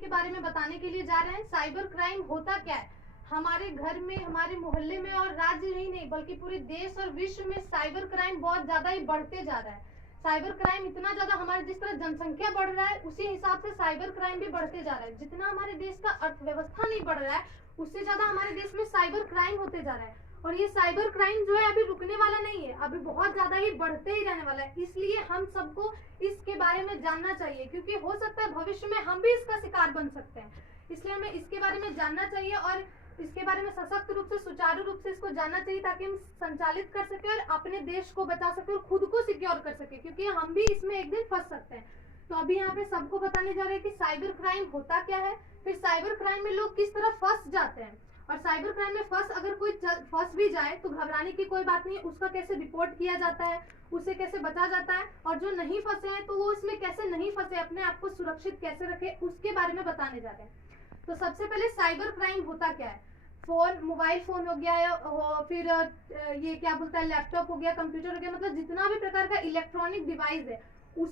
के बारे में बताने के लिए जा रहे हैं। साइबर क्राइम होता क्या है? हमारे घर में, हमारे मोहल्ले में और राज्य ही नहीं बल्कि पूरे देश और विश्व में साइबर क्राइम बहुत ज्यादा ही बढ़ते जा रहा है। साइबर क्राइम इतना ज्यादा, हमारे जिस तरह जनसंख्या बढ़ रहा है उसी हिसाब से साइबर क्राइम भी बढ़ते जा रहा है। जितना हमारे देश का अर्थव्यवस्था नहीं बढ़ रहा है उससे ज्यादा हमारे देश में साइबर क्राइम होते जा रहा है। और ये साइबर क्राइम जो है अभी रुकने वाला नहीं है, अभी बहुत ज्यादा ही बढ़ते ही रहने वाला है। इसलिए हम सबको इसके बारे में जानना चाहिए, क्योंकि हो सकता है भविष्य में हम भी इसका शिकार बन सकते हैं। इसलिए हमें इसके बारे में जानना चाहिए और इसके बारे में सशक्त रूप से, सुचारू रूप से इसको जानना चाहिए, ताकि हम संचालित कर सके और अपने देश को बचा सके और खुद को सिक्योर कर सके, क्योंकि हम भी इसमें एक दिन फंस सकते हैं। तो अभी यहाँ पे सबको बताने जा रहे हैं कि साइबर क्राइम होता क्या है, फिर साइबर क्राइम में लोग किस तरह फंस जाते हैं, और साइबर क्राइम में अगर कोई फंस भी जाए तो घबराने की कोई बात नहीं है, उसका कैसे रिपोर्ट किया जाता है, उसे कैसे बचा जाता है, और जो नहीं फंसे हैं तो वो इसमें कैसे नहीं फंसे, अपने आप को सुरक्षित कैसे रखे, उसके बारे में बताने जा रहे हैं। तो सबसे पहले साइबर क्राइम होता क्या है। फोन, मोबाइल फोन हो गया या फिर ये क्या बोलता है, लैपटॉप हो गया, कंप्यूटर हो गया, मतलब जितना भी प्रकार का इलेक्ट्रॉनिक डिवाइस है उस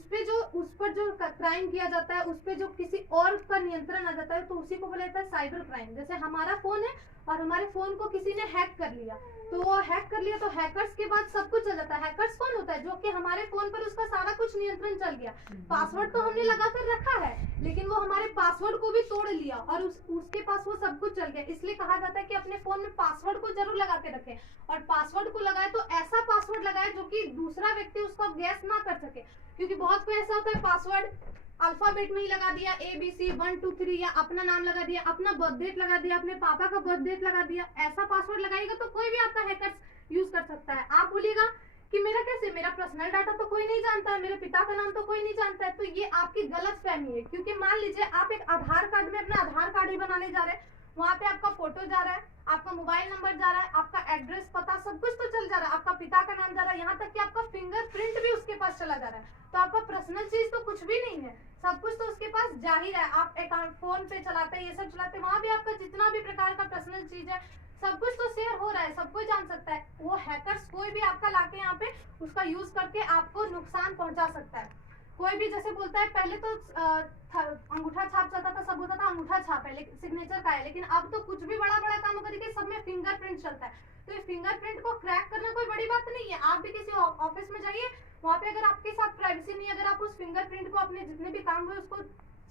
पर जो क्राइम किया जाता है, उस पर जो किसी और का नियंत्रण आ जाता है, तो उसी को बोला जाता है साइबर क्राइम। जैसे हमारा फोन है और हमारे फोन को किसी ने हैक कर लिया, तो वो हैक कर लिया तो हैकर्स के बाद सब कुछ चल जाता है। हैकर्स कौन होता है? जो कि हमारे फोन पर उसका सारा कुछ नियंत्रण चल गया। पासवर्ड तो हमने लगा कर रखा है लेकिन वो हमारे पासवर्ड को भी तोड़ लिया और उसके पास वो सब कुछ चल गया। इसलिए कहा जाता है कि अपने फोन में पासवर्ड को जरूर लगा के रखें, और पासवर्ड को लगाए तो ऐसा पासवर्ड लगाए जो कि दूसरा व्यक्ति उसको गैस ना कर सके, क्योंकि बहुत कोई ऐसा होता है पासवर्ड अल्फाबेट में ही लगा दिया, ABC 1 2 3, या अपना नाम लगा दिया, अपना बर्थ डेट लगा दिया, अपने पापा का बर्थ डेट लगा दिया। ऐसा पासवर्ड लगाएगा तो कोई भी आपका हैकर्स यूज कर सकता है। आप बोलिएगा कि मेरा कैसे, मेरा पर्सनल डाटा तो कोई नहीं जानता है, मेरे पिता का नाम तो कोई नहीं जानता है, तो ये आपकी गलत फहमी है। क्योंकि मान लीजिए आप एक आधार कार्ड में अपना आधार कार्ड ही बनाने जा रहे हैं, वहाँ पे आपका फोटो जा रहा है, आपका मोबाइल नंबर जा रहा है, आपका एड्रेस, पता सब कुछ तो चल जा रहा है, आपका पिता का नाम जा रहा है, यहाँ तक कि आपका फिंगरप्रिंट भी उसके पास चला जा रहा है। तो आपका पर्सनल चीज तो कुछ भी नहीं है, सब कुछ तो उसके पास जा ही रहा है। आप अकाउंट फोन पे चलाते हैं, ये सब चलाते हैं, वहाँ भी आपका जितना भी प्रकार का पर्सनल चीज है सब कुछ तो शेयर हो रहा है, सब कोई जान सकता है। वो हैकर्स कोई भी आपका लाके यहाँ पे उसका यूज करके आपको नुकसान पहुंचा सकता है। कोई भी जैसे बोलता है, पहले तो अंगूठा छाप चलता था, सब होता था अंगूठा छाप है, लेकिन सिग्नेचर का है, लेकिन अब तो कुछ भी बड़ा बड़ा काम होगा देखिए सब में फिंगरप्रिंट चलता है। तो ये फिंगरप्रिंट को क्रैक करना कोई बड़ी बात नहीं है। आप भी किसी ऑफिस में जाइए, वहाँ पे अगर आपके साथ प्राइवेसी नहीं है, अगर आप उस फिंगरप्रिंट को अपने जितने भी काम हुए उसको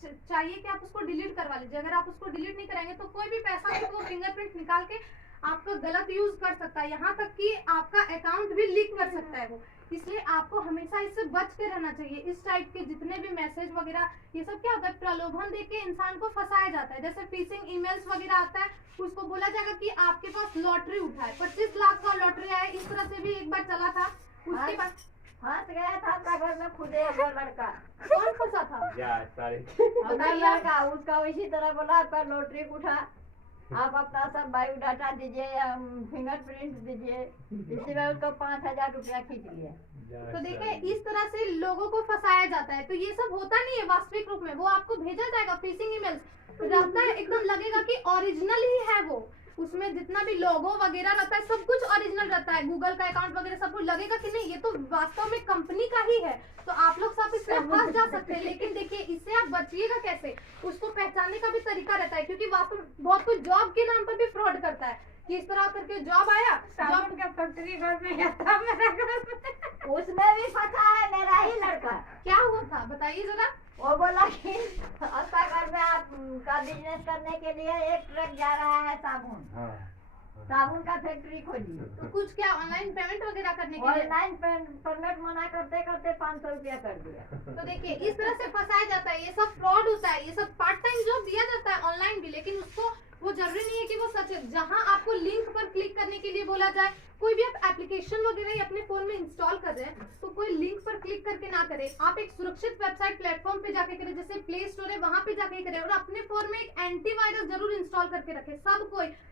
चाहिए कि आप उसको डिलीट करवा लीजिए। अगर आप उसको डिलीट नहीं कराएंगे तो कोई भी पैसा वो फिंगरप्रिंट निकाल के आपका गलत यूज कर सकता है, यहाँ तक कि आपका अकाउंट भी लीक कर सकता है वो। इसलिए आपको हमेशा इससे बच के रहना चाहिए। इस टाइप के जितने भी मैसेज वगैरह, ये सब क्या होता है, प्रलोभन देके इंसान को फंसाया जाता है। जैसे फिशिंग ईमेल्स वगैरह आता है, उसको बोला जाएगा कि आपके पास लॉटरी उठा है, 25 लाख का लॉटरी आया। इस तरह से भी एक बार चला था, उसके बाद फंस गया था अपना घर में खुद एक लड़का। कौन फंसा था? लड़का उसका इसी तरह बोला आपका लॉटरी उठा, आप अपना सब बायोडाटा दीजिए, फिंगरप्रिंट दीजिए, इसी में उसको 5,000 रुपया खींच लिया। तो देखिए इस तरह से लोगों को फंसाया जाता है। तो ये सब होता नहीं है वास्तविक रूप में, वो आपको भेजा जाएगा फिशिंग ईमेल्स रहता है, एकदम लगेगा कि ओरिजिनल ही है वो। उसमें जितना भी लोगो वगैरह रहता है सब कुछ ओरिजिनल रहता है, गूगल का अकाउंट वगैरह सब कुछ लगेगा कि नहीं ये तो वास्तव में कंपनी का ही है। तो आप लोग सब इसमें फंस जा सकते हैं। लेकिन देखिए इससे आप बचिएगा कैसे, उसको पहचानने का भी तरीका रहता है, क्योंकि वास्तव बहुत कुछ जॉब के नाम पर भी फ्रॉड करता है कि इस तरह करके जॉब आया, जॉब का फैक्ट्री घर में था मेरा घर में, उसमें भी फंसा है मेरा ही लड़का। क्या हुआ था बताइए जरा। वो बोला कि आपका घर में आपका बिजनेस करने के लिए एक ट्रक जा रहा है साबुन, साबुन का फैक्ट्री खोलिए। तो कुछ क्या ऑनलाइन पेमेंट वगैरह करने के लिए ऑनलाइन पेमेंट मना करते करते 500 रुपया कर दिया। तो देखिए इस तरह से फंसाया जाता है, ये सब फ्रॉड होता है। ये सब पार्ट टाइम जॉब दिया जाता है ऑनलाइन भी, लेकिन उसको वो जरूरी नहीं है कि वो सच है। जहां आपको लिंक पर क्लिक करने के लिए बोला जाए, कोई भी आप एप्लीकेशन वगैरह अपने फोन में इंस्टॉल कर रहे हैं तो कोई लिंक पर क्लिक करके ना करें। आप एक सुरक्षित वेबसाइट प्लेटफॉर्म पे जाके करें, जैसे प्ले स्टोर है वहां पे जाके करें, और अपने फोन में एक एंटीवायरस जरूर इंस्टॉल करके रखें।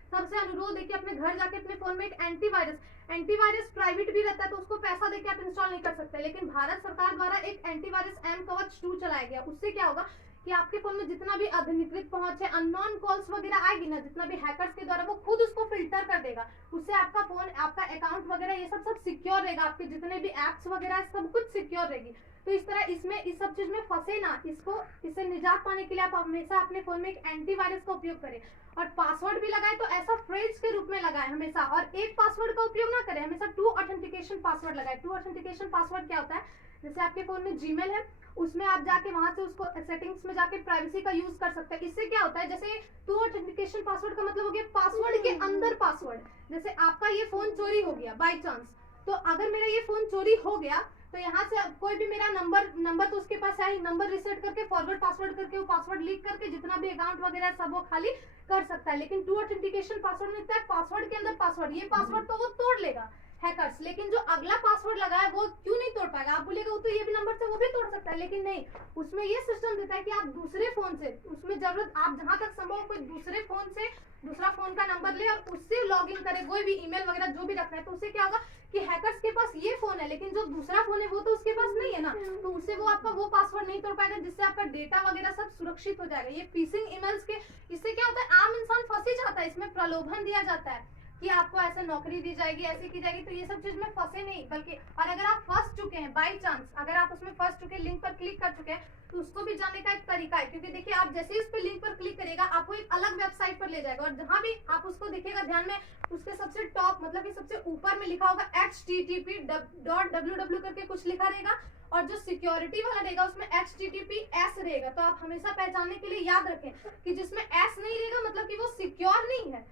सबसे अनुरोध है कि अपने घर जाके अपने फोन में एक एंटीवायरस प्राइवेट भी रहता है, तो उसको पैसा देके आप इंस्टॉल नहीं कर सकते। लेकिन भारत सरकार द्वारा एक एंटीवायरस एम कवच 2 चलाया गया। उससे क्या होगा कि आपके फोन में जितना भी अधिकृत पहुंच है, अननोन कॉल्स वगैरह आएगी ना, जितना भी हैकर्स के द्वारा, वो खुद उसको फिल्टर कर देगा। उससे आपका फोन, आपका अकाउंट वगैरह ये सब सिक्योर रहेगा, आपके जितने भी एप्स वगैरह सब कुछ सिक्योर रहेगी। तो इस तरह इसमें इस सब चीज में फंसे ना, इससे निजात पाने के लिए आप हमेशा अपने फोन में एक एंटीवायरस का उपयोग करें, और पासवर्ड भी लगाए तो ऐसा फ्रेज के रूप में लगाए हमेशा, और एक पासवर्ड का उपयोग ना करें, हमेशा 2 ऑथेंटिकेशन पासवर्ड लगाए। 2 ऑथेंटिकेशन पासवर्ड क्या होता है, जैसे आपके फोन में जीमेल है, उसमें आप जाके वहां से उसको सेटिंग्स में जाके प्राइवेसी का यूज कर सकते हैं। इससे क्या होता है, जैसे 2 ऑथेंटिकेशन पासवर्ड का मतलब हो गया पासवर्ड के अंदर पासवर्ड। जैसे आपका ये फोन चोरी हो गया बाय चांस, तो अगर मेरा ये फोन चोरी हो गया तो यहाँ से कोई भी मेरा नंबर तो उसके पास है, नंबर रिसेट करके फॉरवर्ड पासवर्ड करके वो पासवर्ड लीक करके जितना भी अकाउंट वगैरह सब वो खाली कर सकता है। लेकिन 2 ऑथेंटिकेशन पासवर्ड में होता है पासवर्ड के अंदर पासवर्ड, ये पासवर्ड तो वो तोड़ लेगा हैकर्स, लेकिन जो अगला पासवर्ड लगा है वो क्यों नहीं तोड़ पाएगा। आप बोलेगा वो तो ये भी नंबर से वो भी तोड़ सकता है, लेकिन नहीं, उसमें ये सिस्टम देता है कि आप दूसरे फोन से, उसमें जरूरत आप जहां तक संभव कोई दूसरे फोन से दूसरा फोन का नंबर ले और उससे लॉग इन करे, कोई भी ईमेल वगैरह जो भी रखना है, तो उससे क्या होगा कि हैकर्स के पास ये फोन है लेकिन जो दूसरा फोन है वो तो उसके पास नहीं है ना, तो उससे वो आपका वो पासवर्ड नहीं तोड़ पाएगा, जिससे आपका डेटा वगैरह सब सुरक्षित हो जाएगा। ये फिशिंग ईमेल्स के, इससे क्या होता है आम इंसान फंस ही जाता है, इसमें प्रलोभन दिया जाता है कि आपको ऐसे नौकरी दी जाएगी, ऐसे की जाएगी, तो ये सब चीज में फंसे नहीं, बल्कि और अगर आप फंस चुके हैं बाई चांस, अगर आप उसमें फंस चुके हैं, लिंक पर क्लिक कर चुके हैं, तो उसको भी जानने का एक तरीका है, क्योंकि देखिए आप जैसे ही उस पर लिंक पर क्लिक करेगा आपको एक अलग वेबसाइट पर ले जाएगा, और जहां भी आप उसको देखिएगा ध्यान में, उसके सबसे टॉप मतलब कि सबसे ऊपर में लिखा होगा http.www करके कुछ लिखा रहेगा, और जो सिक्योरिटी वाला रहेगा उसमें https रहेगा। तो आप हमेशा पहचानने के लिए याद रखें कि जिसमें s नहीं रहेगा मतलब कि वो सिक्योर नहीं है।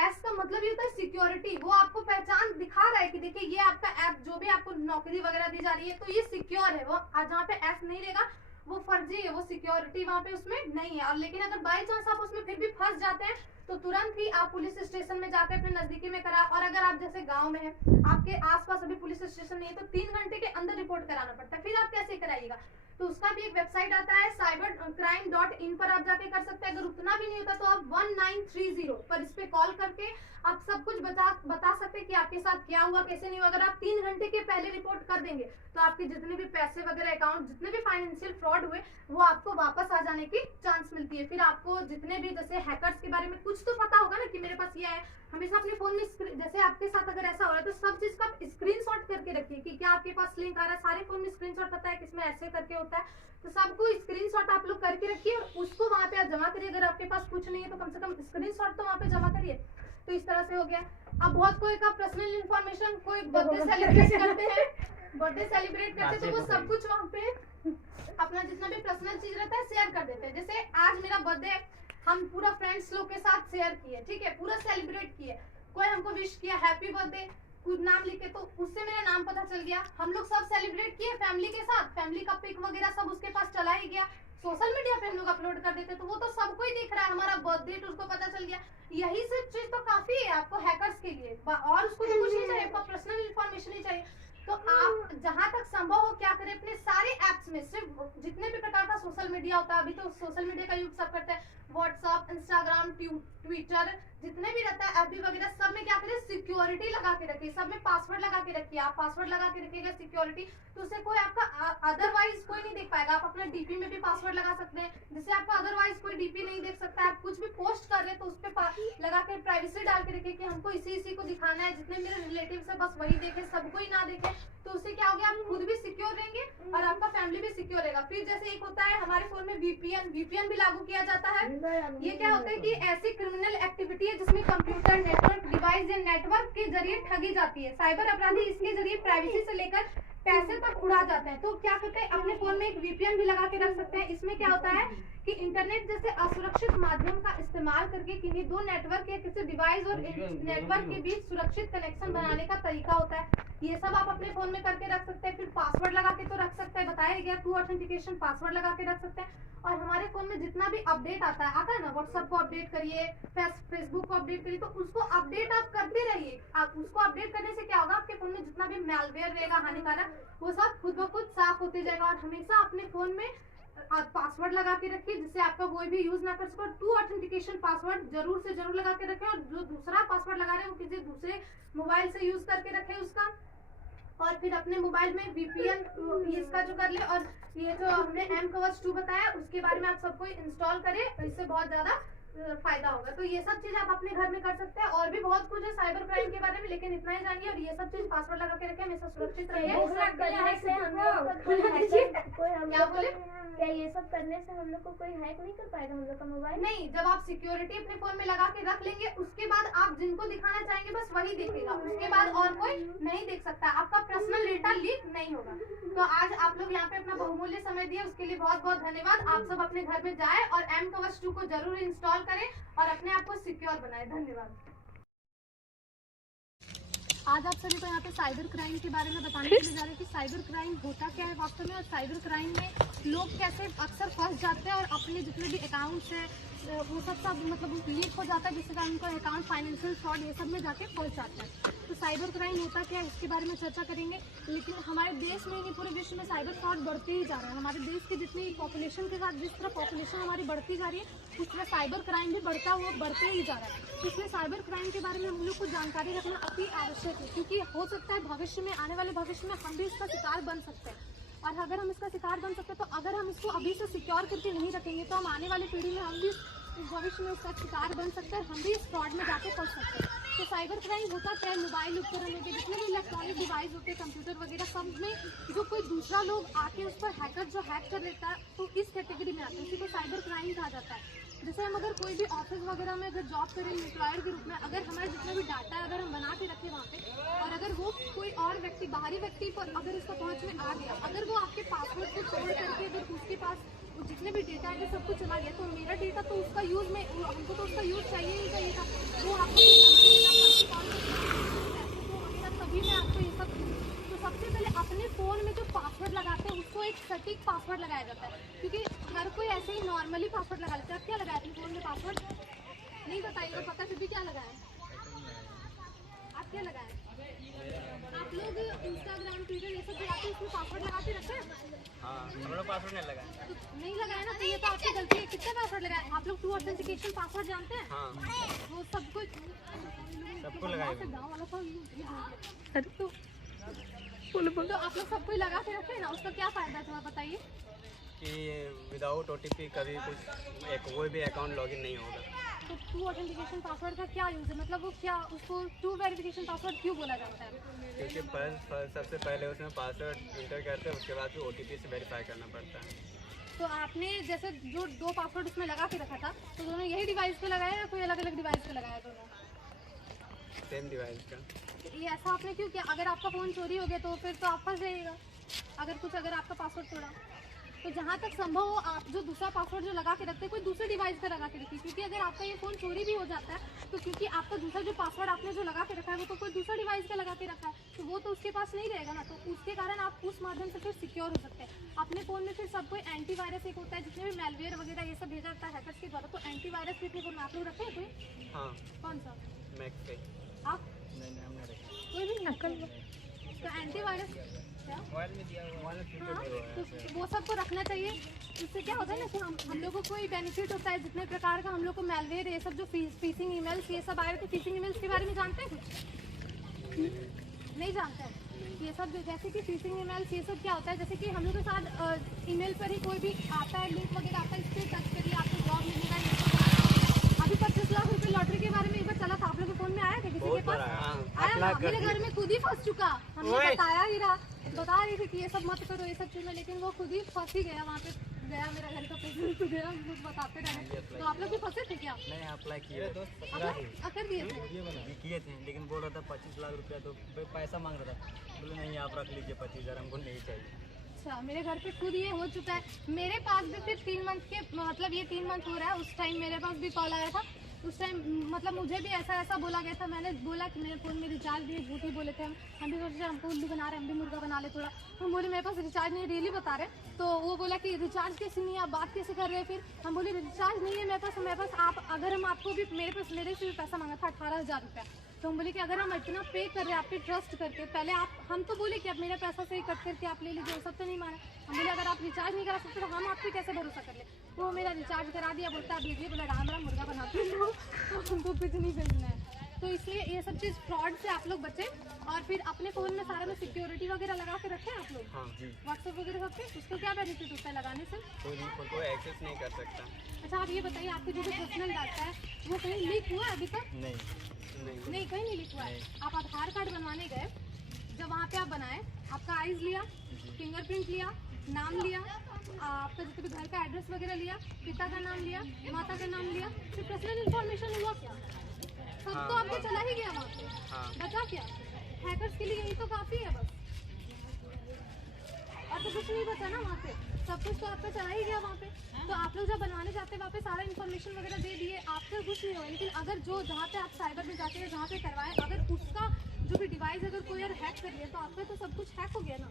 एस का मतलब ये होता है सिक्योरिटी, वो आपको पहचान दिखा रहा है कि देखिए ये आपका ऐप जो भी आपको नौकरी वगैरह दी जा रही है तो ये सिक्योर है। वो जहाँ पे एस नहीं रहेगा वो फर्जी है, वो सिक्योरिटी वहाँ पे उसमें नहीं है। और लेकिन अगर बाई चांस आप उसमें फिर भी फंस जाते हैं तो तुरंत ही आप पुलिस स्टेशन में जाकर अपने नजदीकी में करा, और अगर आप जैसे गांव में है, आपके आसपास अभी पुलिस स्टेशन नहीं है, तो 3 घंटे के अंदर रिपोर्ट कराना पड़ता है। फिर आप कैसे कराइएगा, तो उसका भी एक वेबसाइट आता है cybercrime.in पर आप जाके कर सकते हैं। अगर उतना भी नहीं होता तो आप 1930 पर इस पे कॉल करके आप सब कुछ बता सकते हैं कि आपके साथ क्या हुआ, कैसे नहीं हुआ। अगर आप 3 घंटे के पहले रिपोर्ट कर देंगे तो आपके जितने भी पैसे वगैरह अकाउंट, जितने भी फाइनेंशियल फ्रॉड हुए वो आपको वापस आ जाने की चांस मिलती है। फिर आपको जितने भी जैसे हैकर्स के बारे में कुछ तो पता होगा ना कि मेरे पास ये है, हमेशा अपने फोन में जैसे आपके साथ अगर ऐसा हो रहा है तो सब चीज का स्क्रीनशॉट करके रखिए कि क्या आपके पास लिंक आ रहा है। सारे फोन में स्क्रीनशॉट पता है किसमें ऐसे करके होता है, तो सबको स्क्रीनशॉट आप लोग करके रखिए और उसको वहां पे आप जमा करिए। अगर आपके पास कुछ नहीं है तो कम से कम स्क्रीनशॉट तो वहां पे जमा करिए। तो इस तरह से हो गया। अब बहुत कोई का पर्सनल इंफॉर्मेशन, कोई बर्थडे सेलिब्रेट करते हैं, बर्थडे सेलिब्रेट करते हैं तो वो सब कुछ वहाँ पे अपना जितना भी पर्सनल चीज रहता है शेयर कर देते हैं। जैसे आज मेरा बर्थडे हम पूरा फ्रेंड्स लोग के साथ शेयर किए, ठीक है, पूरा सेलिब्रेट किए, कोई हमको विश किया हैप्पी बर्थडे, कुछ नाम लिखे तो उससे मेरा नाम पता चल गया। हम लोग सब सेलिब्रेट किए फैमिली के साथ, फैमिली का पिक वगैरह सब उसके पास चला ही गया, सोशल मीडिया पे हम लोग अपलोड कर देते तो वो तो सबको ही दिख रहा है हमारा बर्थडे, तो उसको पता चल गया। यही सब चीज तो काफी है आपको हैकर्स के लिए, और उसको तो कुछ नहीं चाहिए, आपको पर्सनल इंफॉर्मेशन ही चाहिए। तो आप जहां तक संभव हो क्या करें, अपने सारे एप्स में सिर्फ जितने भी प्रकार का सोशल मीडिया होता है, अभी तो सोशल मीडिया का यूज सब करते हैं, व्हाट्सएप, इंस्टाग्राम, ट्विटर, जितने भी रहता है एफबी वगैरह, सब में क्या करें सिक्योरिटी लगा के रखिए, सब में पासवर्ड लगा के रखिए। आप पासवर्ड लगा के रखिएगा सिक्योरिटी, तो उससे कोई आपका अदरवाइज कोई नहीं देख पाएगा। आप अपने डीपी में भी पासवर्ड लगा सकते हैं जिससे आपका अदरवाइज कोई डीपी नहीं देख सकता है। आप कुछ भी पोस्ट कर रहे हैं तो उस पर लगा के प्राइवेसी डाल के रखिए कि हमको इसी को दिखाना है, जितने मेरे रिलेटिव है बस वही देखे, सबको ही ना देखे। तो उससे क्या हो गया, आप खुद भी सिक्योर रहेंगे और आपका फैमिली भी सिक्योर रहेगा। फिर जैसे एक होता है हमारे फोन में वीपीएन भी लागू किया जाता है। ये क्या होता है कि ऐसी क्रिमिनल एक्टिविटी है जिसमें कंप्यूटर, नेटवर्क डिवाइस या नेटवर्क के जरिए ठगी जाती है। साइबर अपराधी इसके जरिए प्राइवेसी से लेकर पैसे तक उड़ा जाते हैं। तो क्या करते हैं, अपने फोन में एक वीपीएन भी लगा के रख सकते हैं। इसमें क्या होता है कि इंटरनेट जैसे असुरक्षित माध्यम का इस्तेमाल करके किन्हीं दो नेटवर्क या किसी डिवाइस और नेटवर्क के बीच सुरक्षित कनेक्शन बनाने का तरीका होता है। ये सब आप अपने फोन में करके रख सकते हैं। फिर पासवर्ड लगा के तो रख सकते हैं, बताया गया 2 ऑथेंटिकेशन पासवर्ड लगा के रख सकते हैं। और हमारे फोन में जितना भी अपडेट आता है ना, व्हाट्सएप को अपडेट करिए, फेसबुक को अपडेट करिए, तो उसको अपडेट आप करते रहिए। आप उसको अपडेट करने से क्या होगा, आपके फोन में जितना भी मैलवेयर रहेगा हानिकारक, वो सब खुद ब खुद साफ होते जाएगा। और हमेशा अपने फोन में पासवर्ड लगा के रखिए जिससे आपका कोई भी यूज ना कर सके। 2 ऑथेंटिकेशन पासवर्ड जरूर से जरूर लगा के रखें, और जो दूसरा पासवर्ड लगा रहे हैं वो किसी दूसरे मोबाइल से यूज करके रखें उसका। और फिर अपने मोबाइल में वीपीएन इसका जो कर ले, और ये जो हमने एम कवच 2 बताया उसके बारे में आप सबको इंस्टॉल करें, इससे बहुत ज्यादा फायदा होगा। तो ये सब चीज आप अपने घर में कर सकते हैं। और भी बहुत कुछ है साइबर क्राइम के बारे में, लेकिन इतना ही जानिए। और ये सब चीज पासवर्ड लगा के रखें, हमेशा सुरक्षित रहिए। क्या बोले? क्या ये सब करने से हम लोग को कोई हैक नहीं कर पाएगा हम लोग का मोबाइल? नहीं, जब आप सिक्योरिटी अपने फोन में लगा के रख लेंगे उसके बाद आप जिनको दिखाना चाहेंगे बस वही देखेगा, उसके बाद और कोई नहीं देख सकता। आपका पर्सनल डेटा लीक नहीं होगा। तो आज आप लोग यहाँ पे अपना बहुमूल्य समय दिए, उसके लिए बहुत बहुत धन्यवाद। आप सब अपने घर में जाए और एम कवच 2 को जरूर इंस्टॉल करें और अपने आप को सिक्योर बनाए। धन्यवाद। आज आप सभी को यहाँ पे साइबर क्राइम के बारे में बताने के लिए जा रहे हैं कि साइबर क्राइम होता क्या है वास्तव में, और साइबर क्राइम में लोग कैसे अक्सर फंस जाते हैं और अपने जितने भी अकाउंट्स हैं वो सब मतलब लीक हो जाता है, जिससे कारण उनका अकाउंट फाइनेंशियल फ्रॉड ये सब में जाके फंस जाता है। तो साइबर क्राइम होता क्या है इसके बारे में चर्चा करेंगे। लेकिन हमारे देश में नहीं, पूरे विश्व में साइबर फ्रॉड बढ़ते ही जा रहा है। हमारे देश की जितनी पॉपुलेशन के साथ जिस तरह पॉपुलेशन हमारी बढ़ती जा रही है उस तरह साइबर क्राइम भी बढ़ते ही जा रहा है। इसलिए साइबर क्राइम के बारे में हम लोग को जानकारी रखना अति आवश्यक है, क्योंकि हो सकता है भविष्य में, आने वाले भविष्य में हम भी इसका शिकार बन सकते हैं। और अगर हम इसका शिकार बन सकते हैं तो अगर हम इसको अभी से सिक्योर करके नहीं रखेंगे तो हम आने वाली पीढ़ी में हम भी भविष्य में इसका शिकार बन सकते हैं, हम भी इस फ्रॉड में जाके फंस सकते हैं। तो साइबर क्राइम होता क्या है, मोबाइल उपकरणों के जितने भी इलेक्ट्रॉनिक डिवाइस होते हैं, कंप्यूटर वगैरह, सब में जो कोई दूसरा लोग आके उस पर हैकर जो हैक कर लेता है तो इस कैटेगरी में आता है, इसी को साइबर क्राइम कहा जाता है। जैसे हम अगर कोई भी ऑफिस वगैरह में अगर जॉब करें एम्प्लॉयर के रूप में, अगर हमारे जितना भी डाटा है अगर हम बना के रखें वहाँ पे, और अगर वो कोई और व्यक्ति, बाहरी व्यक्ति पर अगर उसका पहुँच में आ गया, अगर वो आपके पासवर्ड को तोड़ करके अगर उसके पास जितने भी डेटा है सब कुछ चला गया, तो मेरा डेटा तो उसका यूज में, हमको तो उसका यूज चाहिए ही चाहिए था। वो आपको सभी में आपको ये सब। तो सबसे पहले अपने फ़ोन में जो पासवर्ड लगाते हैं उसको एक सटीक पासवर्ड लगाया जाता है, क्योंकि हर कोई ऐसे ही नॉर्मली पासवर्ड लगा लेता है। आप क्या लगाया अपने फ़ोन में पासवर्ड? नहीं बताइएगा पता, फिर भी क्या लगाया? आप क्या लगाए? आप लोग इंस्टाग्राम, ट्विटर ये सब चलाते हैं, उसमें पासवर्ड लगा के रखते हैं? हाँ, हम लोग पासवर्ड नहीं लगाए। तो नहीं लगाया ना, तो ये तो आपकी गलती है। कितने पासवर्ड लगाए आप लोग? 2 ऑथेंटिकेशन पासवर्ड जानते हैं? हाँ, वो सब कुछ सबको लगाए। गाँव वाला तो आप लोग सबको लगा के रखे ना, उसका क्या फायदा है तुम्हें बताइए? कि विदाउट OTP कभी कुछ कोई भी अकाउंट लॉगिन नहीं होगा। तो 2 ऑथेंटिकेशन पासवर्ड का क्या यूज है, मतलब वो क्या, उसको 2 वेरिफिकेशन पासवर्ड क्यों बोला जाता है? क्योंकि सबसे पहले उसमें पासवर्ड इंटर करते हैं, उसके बाद फिर OTP से वेरीफाई करना पड़ता है। तो आपने जैसे जो 2 पासवर्ड उसमें लगा के रखा था, तो दोनों यही डिवाइस पे लगाया या कोई अलग अलग डिवाइस पे लगाया दोनों? सेम डिवाइस का। ये ऐसा आपने क्यों किया? अगर आपका फ़ोन चोरी हो गया तो फिर तो आप फंस जाइएगा। अगर आपका पासवर्ड तोड़ा, तो जहाँ तक संभव हो आप जो दूसरा पासवर्ड जो लगा के रखते हैं कोई दूसरे डिवाइस पर लगा के रखिए, क्योंकि अगर आपका ये फ़ोन चोरी भी हो जाता है तो क्योंकि आपका दूसरा जो पासवर्ड आपने जो लगा के रखा है वो तो कोई दूसरा डिवाइस पे लगा के रखा है, तो वो तो उसके पास नहीं रहेगा ना, तो उसके कारण आप उस माध्यम से फिर सिक्योर हो सकते हैं। अपने फ़ोन में फिर सब कोई एंटीवायरस एक होता है, जितने भी मेलवेयर वगैरह ये सब भेजा जाता है हैकर्स के द्वारा, तो एंटीवायरस कितने फ़ोन आप लोग रखते हैं कोई? हाँ, कौन सा? मैक्स पे। आप? नहीं, हमने रखा। कोई भी नकल? तो एंटीवायरस मोबाइल में दिया हुआ है। तो वो सबको रखना चाहिए। इससे क्या होता है ना कि हम लोग को कोई बेनिफिट होता है, जितने प्रकार का हम लोग को मेलवेयर ये सब जो फिशिंग ईमेल्स ये सब आए थे, फिशिंग ईमेल्स के बारे में जानते हैं कुछ? नहीं जानते हैं ये सब, जैसे कि फिशिंग ईमेल्स ये सब क्या होता है, जैसे कि हम लोग के साथ ईमेल पर ही कोई भी आता है, लिंक वगैरह आता है, इस पर टच करिए आपको जॉब मिलेगा। अभी 25 लाख रुपए लॉटरी के बारे में एक बार चला था, आप लोग के फोन में आया था किसी के पास? आया ना, मेरे घर में खुद ही फंस चुका। हमने बताया ही रहा, बता रही थी कि ये सब मत करो, ये सब चीज़ें, लेकिन वो खुद ही फंस ही गया। वहाँ पे गया, मेरा घर का पैसा गया, कुछ बताते रहे। तो आप लोग भी फंसे थे क्या? नहीं, अप्लाई किए कर दिए थे? किए थे, लेकिन बोल रहा था 25 लाख रुपया, तो पैसा मांग रहा था। बोले नहीं, आप रख लीजिए 25,000, हमको नहीं चाहिए। अच्छा, मेरे घर पे खुद ये हो चुका है। मेरे पास भी फिर 3 मंथ के, मतलब ये 3 मंथ हो रहा है, उस टाइम मेरे पास भी कॉल आया था। उस टाइम मतलब मुझे भी ऐसा बोला गया था। मैंने बोला कि मेरे फ़ोन में रिचार्ज नहीं है, झूठ ही बोले थे हम भी सोचे हमको उल्लू बना रहे, हम भी मुर्गा बना ले थोड़ा। हम बोले मेरे पास रिचार्ज नहीं है, रियली बता रहे। तो वो बोला कि रिचार्ज कैसे नहीं है, आप बात कैसे कर रहे हैं? फिर हम बोले रिचार्ज नहीं है मेरे पास आप, अगर हम आपको भी मेरे से भी पैसा मांगा था 18,000 रुपया। तो हम बोले कि अगर हम इतना पे कर रहे हैं आप पे ट्रस्ट करके, पहले आप, हम तो बोले कि अब मेरा पैसा से ही कट करके आप ले लीजिए, वो सब तो नहीं माना। हम बोले अगर आप रिचार्ज नहीं करा सकते तो हम आप पे कैसे भरोसा कर ले? वो मेरा रिचार्ज करा दिया, बोलता है भेजिए, बोला हमारा मुर्गा बनाते हो तो हमको कुछ नहीं भेजना है। तो इसलिए ये सब चीज़ फ्रॉड से आप लोग बचें। और फिर अपने फ़ोन में सारे में सिक्योरिटी वगैरह लगा के रखें आप लोग, हाँ जी। व्हाट्सएप वगैरह सब पे। उसको क्या बेनिफिट होता है लगाने से? कोई एक्सेस नहीं कर सकता। अच्छा आप ये बताइए, आपके जो भी पर्सनल डाटा है वो कहीं लीक हुआ है अभी तक? नहीं। कहीं नहीं लीक हुआ है। नहीं। आप आधार कार्ड बनवाने गए, जब वहाँ पे आप बनाए, आपका आइज लिया, फिंगरप्रिंट लिया, नाम लिया, आपका जितने भी घर का एड्रेस वगैरह लिया, पिता का नाम लिया, माता का नाम लिया, फिर पर्सनल इन्फॉर्मेशन हुआ क्या? सब तो आपको चला ही गया वहाँ पे, बचा क्या? हैकर्स के लिए यही तो काफ़ी है बस, और तो कुछ नहीं बचा ना वहाँ पे, सब कुछ तो आपका चला ही गया वहाँ पे। तो आप लोग जब बनवाने जाते हैं वहाँ पे सारा इन्फॉर्मेशन वगैरह दे दिए, आपसे कुछ नहीं हुआ। लेकिन अगर जो जहाँ पे आप साइबर में जाते हैं, जहाँ पे करवाएं, अगर उसका जो भी डिवाइस अगर कोई हैक कर लिया तो आपका तो सब कुछ हैक हो गया ना।